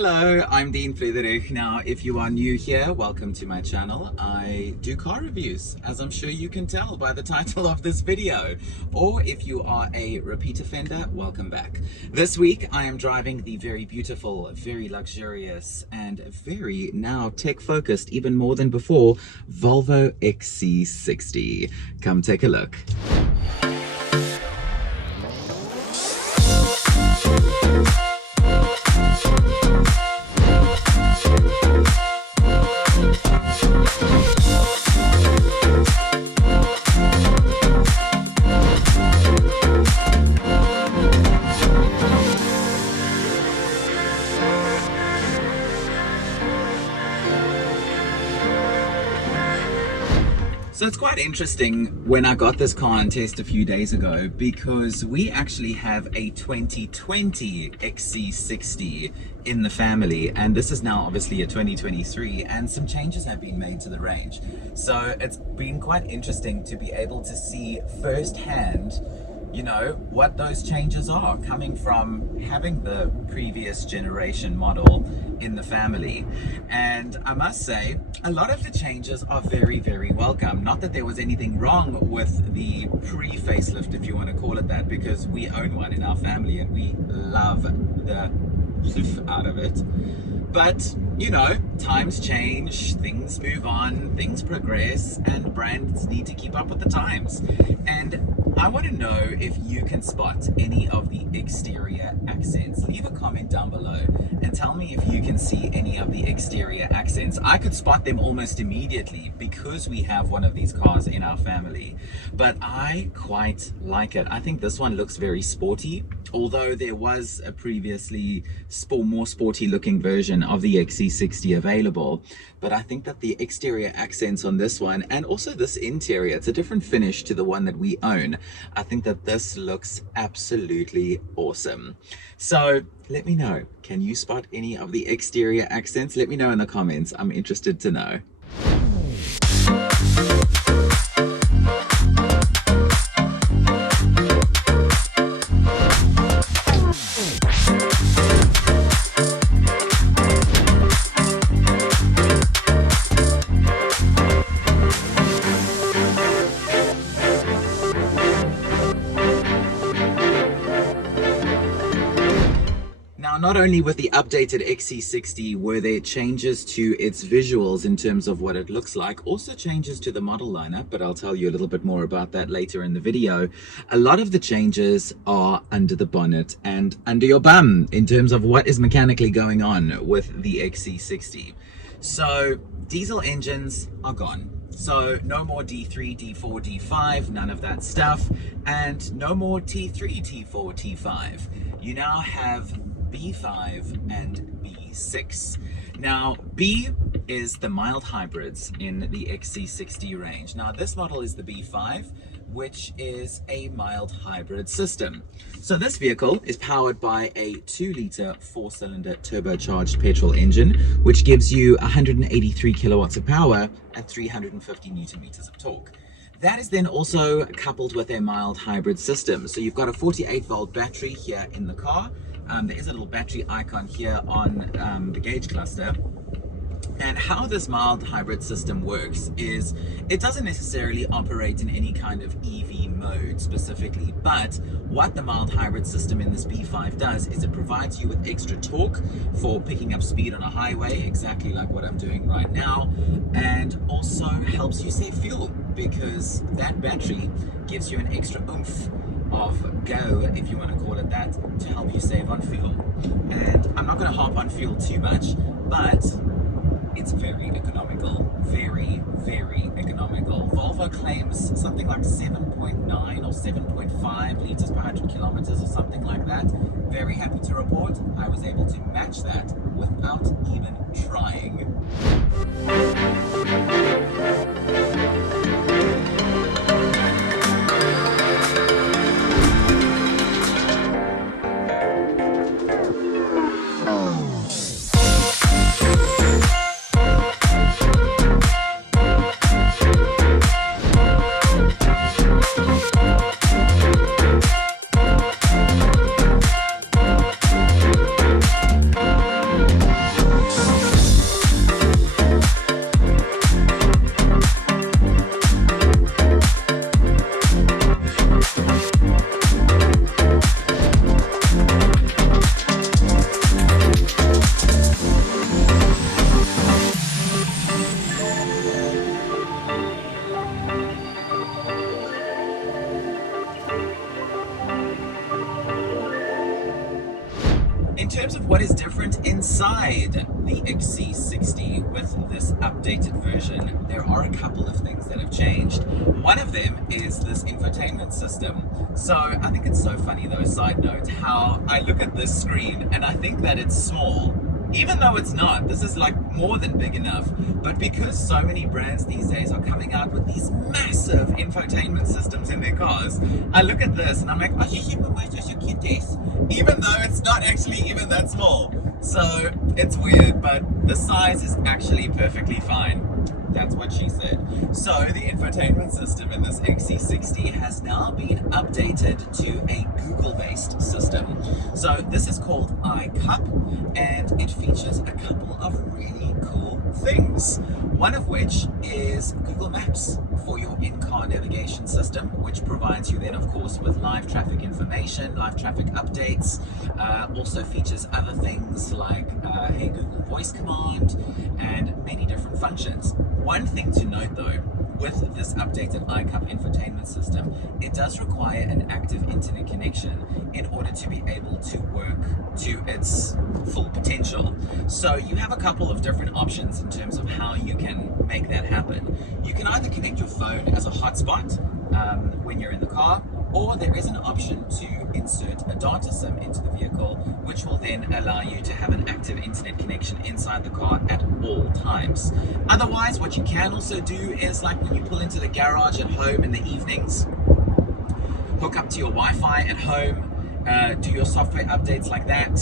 Hello, I'm Dean Friederich. Now, if you are new here, welcome to my channel. I do car reviews, as I'm sure you can tell by the title of this video. Or if you are a repeat offender, welcome back. This week, I am driving the very beautiful, very luxurious, and very now tech-focused, even more than before, Volvo XC60. Come take a look. So it's quite interesting when I got this car on test a few days ago, because we actually have a 2020 XC60 in the family, and this is now obviously a 2023, and some changes have been made to the range. So it's been quite interesting to be able to see firsthand, you know, what those changes are coming from having the previous generation model in the family. And I must say, a lot of the changes are very, very welcome. Not that there was anything wrong with the pre-facelift, if you want to call it that, because we own one in our family and we love the out of it. But, you know, times change, things move on, things progress, and brands need to keep up with the times. And I want to know if you can spot any of the exterior accents. Leave a comment down below and tell me if you can see any of the exterior accents. I could spot them almost immediately because we have one of these cars in our family, but I quite like it. I think this one looks very sporty, although there was a previously more sporty looking version of the XC60 available. But I think that the exterior accents on this one, and also this interior, it's a different finish to the one that we own. I think that this looks absolutely awesome. So let me know, can you spot any of the exterior accents? Let me know in the comments. I'm interested to know. Not only with the updated XC60 were there changes to its visuals in terms of what it looks like, also changes to the model lineup, but I'll tell you a little bit more about that later in the video. A lot of the changes are under the bonnet and under your bum in terms of what is mechanically going on with the XC60. So diesel engines are gone. So no more D3, D4, D5, none of that stuff, and no more T3, T4, T5. You now have B5 and B6. Now, B is the mild hybrids in the XC60 range. Now, this model is the B5, which is a mild hybrid system. So this vehicle is powered by a 2-liter 4-cylinder turbocharged petrol engine, which gives you 183 kilowatts of power and 350 newton meters of torque. That is then also coupled with a mild hybrid system. So you've got a 48-volt battery here in the car. There is a little battery icon here on the gauge cluster. And how this mild hybrid system works is it doesn't necessarily operate in any kind of EV mode specifically, but what the mild hybrid system in this B5 does is it provides you with extra torque for picking up speed on a highway, exactly like what I'm doing right now, and also helps you save fuel because that battery gives you an extra oomph of go, if you want to call it that, to help you save on fuel. And I'm not going to harp on fuel too much, but it's very economical, very, very economical. Volvo claims something like 7.9 or 7.5 liters per 100 kilometers or something like that. Very happy to report I was able to match that without even trying. is different inside the XC60 with this updated version? There are a couple of things that have changed. One of them is this infotainment system. So I think it's so funny though, side note, how I look at this screen and I think that it's small, even though it's not. This is like more than big enough. But because so many brands these days are coming out with these massive infotainment systems in their cars, I look at this and I'm like, even though it's not actually even that small. So it's weird, but the size is actually perfectly fine. That's what she said. So the infotainment system in this XC60 has now been updated to a Google-based system. So this is called iCup, and it features a couple of really cool things. One of which is Google Maps for your in-car navigation system, which provides you then, of course, with live traffic information, live traffic updates. Also features other things like Hey Google voice command and many different functions. One thing to note though, with this updated iCup infotainment system, it does require an active internet connection in order to be able to work to its full potential. So you have a couple of different options in terms of how you can make that happen. You can either connect your phone as a hotspot when you're in the car, or there is an option to insert a data SIM into the vehicle, which will then allow you to have an active internet connection inside the car at all times. Otherwise, what you can also do is, like when you pull into the garage at home in the evenings, hook up to your Wi-Fi at home, do your software updates like that.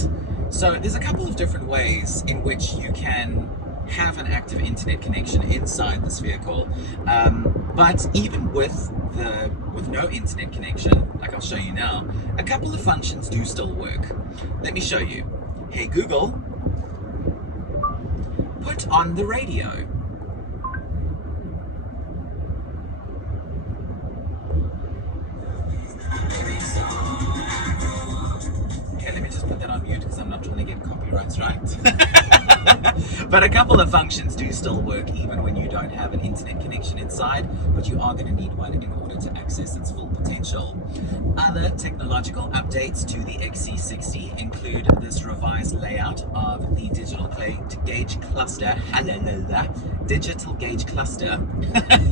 So there's a couple of different ways in which you can have an active internet connection inside this vehicle. But even with no internet connection, like I'll show you now, a couple of functions do still work. Let me show you. Hey Google, put on the radio. Okay, let me just put that on mute because I'm not trying to get copyrights right. But a couple of functions do still work even when you don't have an internet connection inside, but you are going to need one in order to access its full potential. Other technological updates to the XC60 include this revised layout of the digital gauge cluster,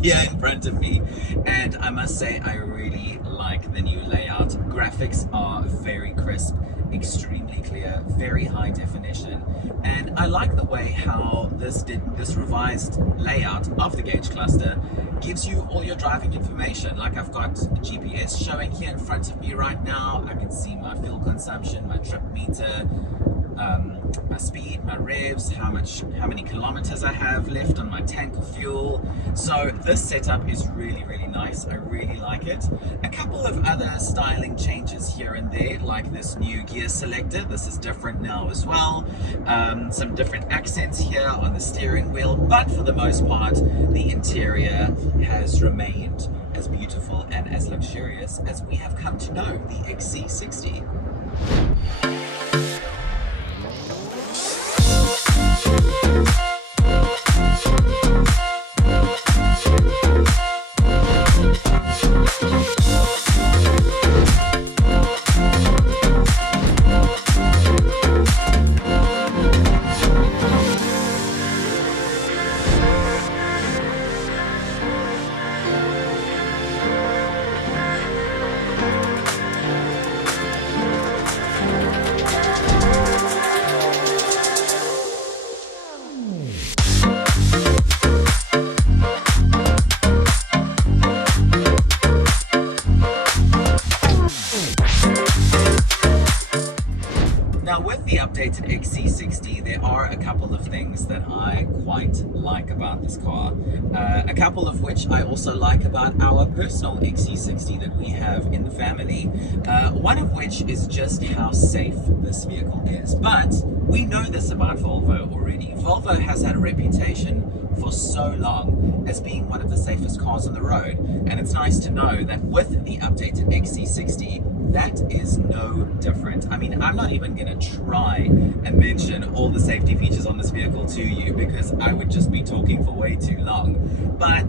here in front of me, and I must say I really like the new layout. Graphics are very crisp, extremely clear, very high definition, and I like the way how this revised layout of the gauge cluster gives you all your driving information. Like I've got GPS showing here in front of me right now. I can see my fuel consumption, my trip meter, my speed, my revs, how many kilometers I have left on my tank of fuel. So this setup is really, really nice. I really like it. A couple of other styling changes here and there, like this new gear selector. This is different now as well. Some different accents here on the steering wheel, but for the most part, the interior has remained as beautiful and as luxurious as we have come to know the XC60. Now with the updated XC60, there are a couple of things that I quite like about this car. A couple of which I also like about our personal XC60 that we have in the family. One of which is just how safe this vehicle is. But we know this about Volvo already. Volvo has had a reputation for so long as being one of the safest cars on the road. And it's nice to know that with the updated XC60, that is no different. I mean, I'm not even going to try and mention all the safety features on this vehicle to you because I would just be talking for way too long. But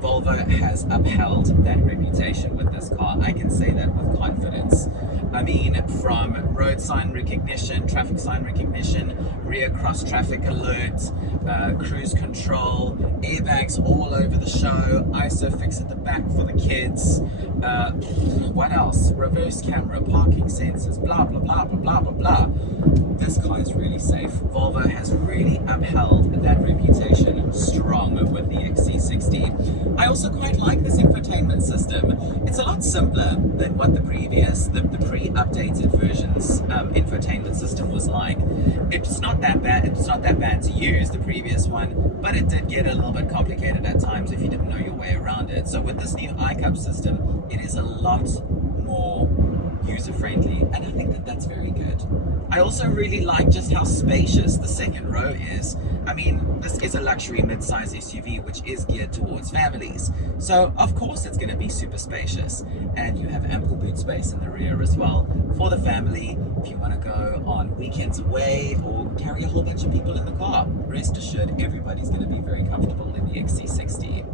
Volvo has upheld that reputation with this car. I can say that with confidence. I mean, from road sign recognition, traffic sign recognition, rear cross traffic alert, cruise control, airbags all over the show, ISOFIX at the back for the kids, what else? Reverse camera, parking sensors, blah, blah, blah, blah, blah, blah, blah. This car is really safe. Volvo has really upheld that reputation strong with the XC60. I also quite like this infotainment system. It's a lot simpler than what the pre-updated version's infotainment system was like. It's not that bad. It's not that bad to use, the previous one, but it did get a little bit complicated at times if you didn't know your way around it. So with this new iCup system, it is a lot more user-friendly, and I think that that's very good. I also really like just how spacious the second row is. I mean, this is a luxury mid-size SUV which is geared towards families, so of course it's going to be super spacious, and you have ample boot space in the rear as well for the family if you want to go on weekends away or carry a whole bunch of people in the car. Rest assured, everybody's going to be very comfortable in the XC60.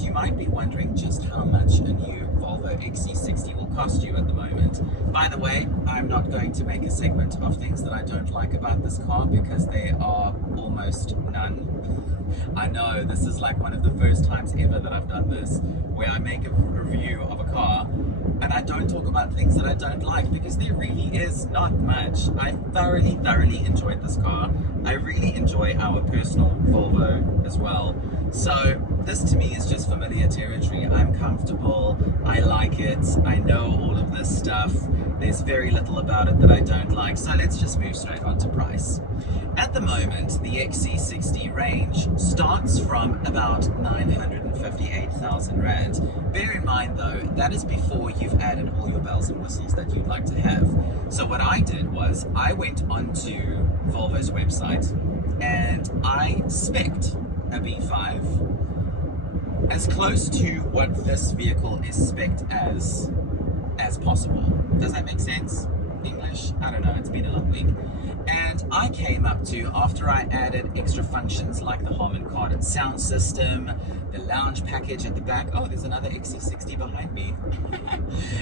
You might be wondering just how much a new Volvo XC60 will cost you at the moment. By the way, I'm not going to make a segment of things that I don't like about this car because there are almost none. I know this is like one of the first times ever that I've done this, where I make a review of a car and I don't talk about things that I don't like, because there really is not much. I thoroughly enjoyed this car. I really enjoy our personal Volvo as well. So this to me is just familiar territory. I'm comfortable, I like it, I know all of this stuff. There's very little about it that I don't like, so let's just move straight on to price. At the moment, the XC60 range starts from about 958,000 Rand. Bear in mind though, that is before you've added all your bells and whistles that you'd like to have. So what I did was, I went onto Volvo's website and I spec'd a B5 as close to what this vehicle is spec'd as possible. Does that make sense? English? I don't know, it's been a long week. And I came up to, after I added extra functions like the Harman Kardon sound system, the lounge package at the back. Oh, there's another XC60 behind me.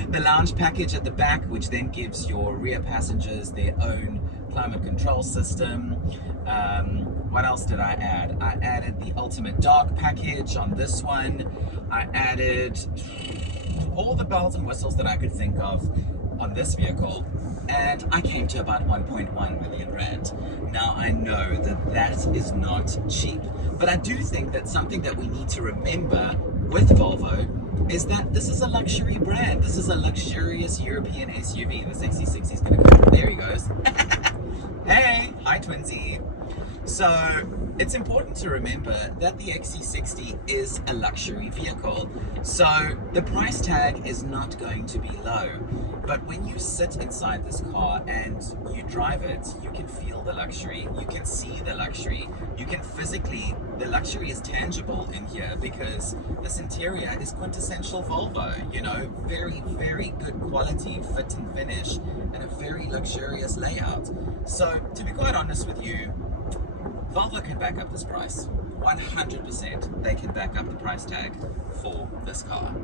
The lounge package at the back, which then gives your rear passengers their own climate control system. What else did I add? I added the ultimate dark package on this one. I added all the bells and whistles that I could think of on this vehicle, and I came to about 1.1 million Rand. Now I know that that is not cheap, but I do think that something that we need to remember with Volvo is that this is a luxury brand. This is a luxurious European SUV. This XC60 is going to go. There he goes. Hey, hi Twinsy. So it's important to remember that the XC60 is a luxury vehicle. So the price tag is not going to be low. But when you sit inside this car and you drive it, you can feel the luxury, you can see the luxury, you can physically, the luxury is tangible in here because this interior is quintessential Volvo, you know, very, very good quality fit and finish and a very luxurious layout. So to be quite honest with you, Volvo can back up this price. 100% they can back up the price tag for this car.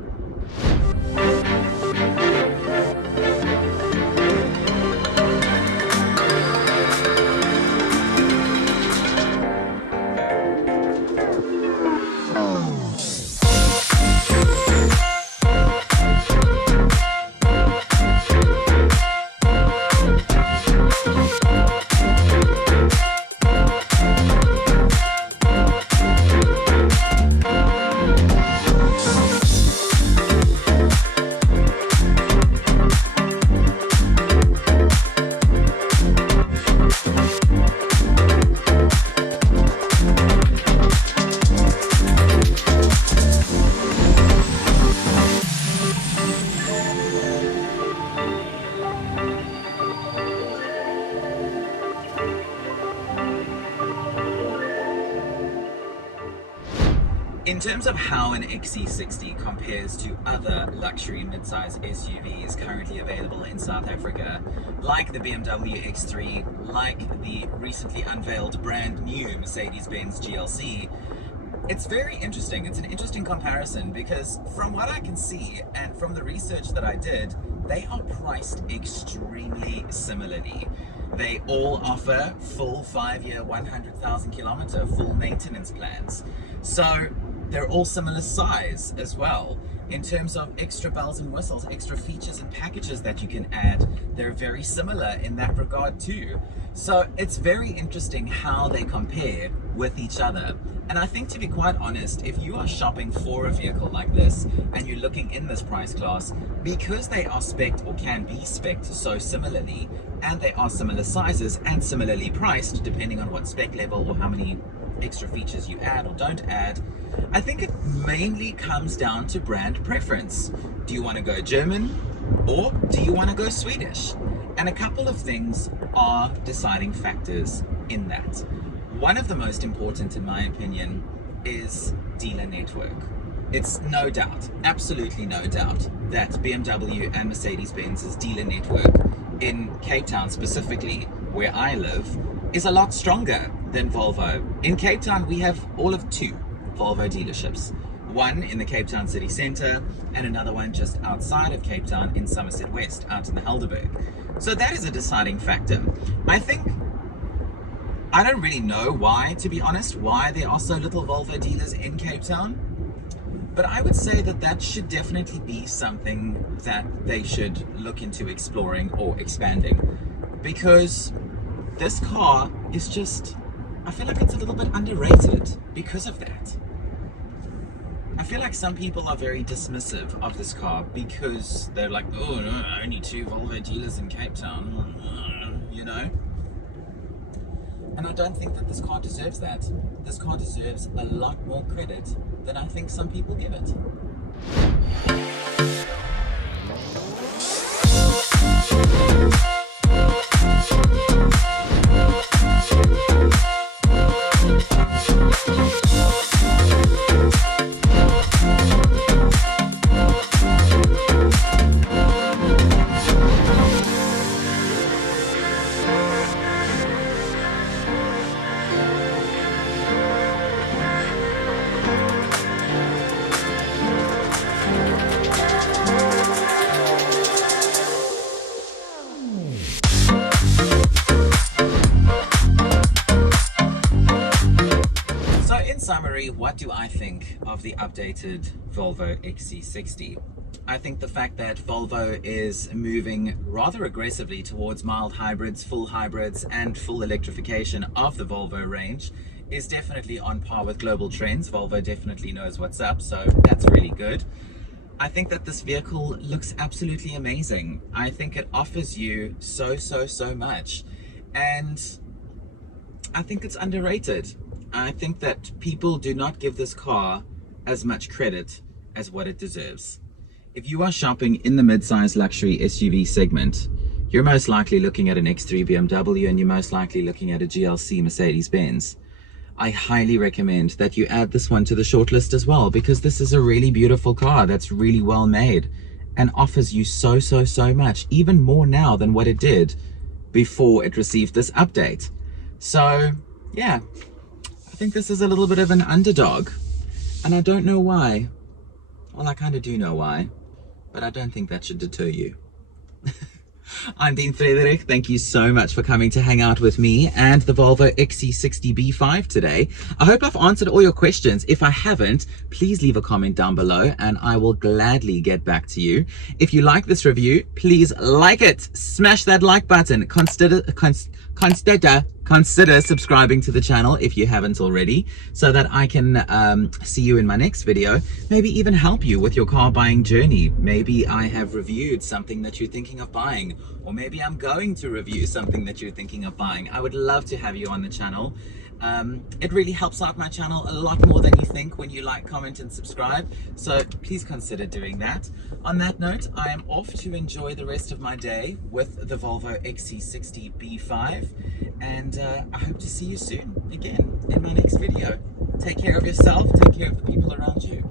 In terms of how an XC60 compares to other luxury midsize SUVs currently available in South Africa, like the BMW X3, like the recently unveiled brand new Mercedes-Benz GLC, it's very interesting. It's an interesting comparison because from what I can see and from the research that I did, they are priced extremely similarly. They all offer full 5-year, 100,000 kilometer full maintenance plans. So they're all similar size as well. In terms of extra bells and whistles, extra features and packages that you can add, they're very similar in that regard too. So it's very interesting how they compare with each other. And I think, to be quite honest, if you are shopping for a vehicle like this and you're looking in this price class, because they are spec'd or can be spec'd so similarly, and they are similar sizes and similarly priced depending on what spec level or how many extra features you add or don't add, I think it mainly comes down to brand preference. Do you want to go German or do you want to go Swedish? And a couple of things are deciding factors in that. One of the most important, in my opinion, is dealer network. It's no doubt, absolutely no doubt, that BMW and Mercedes-Benz's dealer network in Cape Town specifically, where I live, is a lot stronger than Volvo. In Cape Town, we have all of 2 Volvo dealerships. One in the Cape Town city centre and another one just outside of Cape Town in Somerset West, out in the Helderberg. So that is a deciding factor. I don't really know why, to be honest, why there are so little Volvo dealers in Cape Town. But I would say that that should definitely be something that they should look into exploring or expanding. Because this car is just, I feel like it's a little bit underrated because of that. I feel like some people are very dismissive of this car because they're like, oh no, only 2 Volvo dealers in Cape Town, you know? And I don't think that this car deserves that. This car deserves a lot more credit than I think some people give it. Summary, what do I think of the updated Volvo XC60? I think the fact that Volvo is moving rather aggressively towards mild hybrids, full hybrids, and full electrification of the Volvo range is definitely on par with global trends. Volvo definitely knows what's up, so that's really good. I think that this vehicle looks absolutely amazing. I think it offers you so much, and I think it's underrated. I think that people do not give this car as much credit as what it deserves. If you are shopping in the mid-size luxury SUV segment, you're most likely looking at an X3 BMW and you're most likely looking at a GLC Mercedes-Benz. I highly recommend that you add this one to the shortlist as well, because this is a really beautiful car that's really well made and offers you so much, even more now than what it did before it received this update. So yeah, I think this is a little bit of an underdog, and I don't know why. Well, I kind of do know why, but I don't think that should deter you. I'm Dean Friederich. Thank you so much for coming to hang out with me and the Volvo XC60 B5 today. I hope I've answered all your questions. If I haven't, please leave a comment down below and I will gladly get back to you. If you like this review, please like it. Smash that like button. Consider subscribing to the channel if you haven't already, so that I can see you in my next video, maybe even help you with your car buying journey. Maybe I have reviewed something that you're thinking of buying, or maybe I'm going to review something that you're thinking of buying. I would love to have you on the channel. It really helps out my channel a lot more than you think when you like, comment and subscribe, so please consider doing that. On that note, I am off to enjoy the rest of my day with the Volvo XC60 B5, and I hope to see you soon again in my next video. Take care of yourself, take care of the people around you.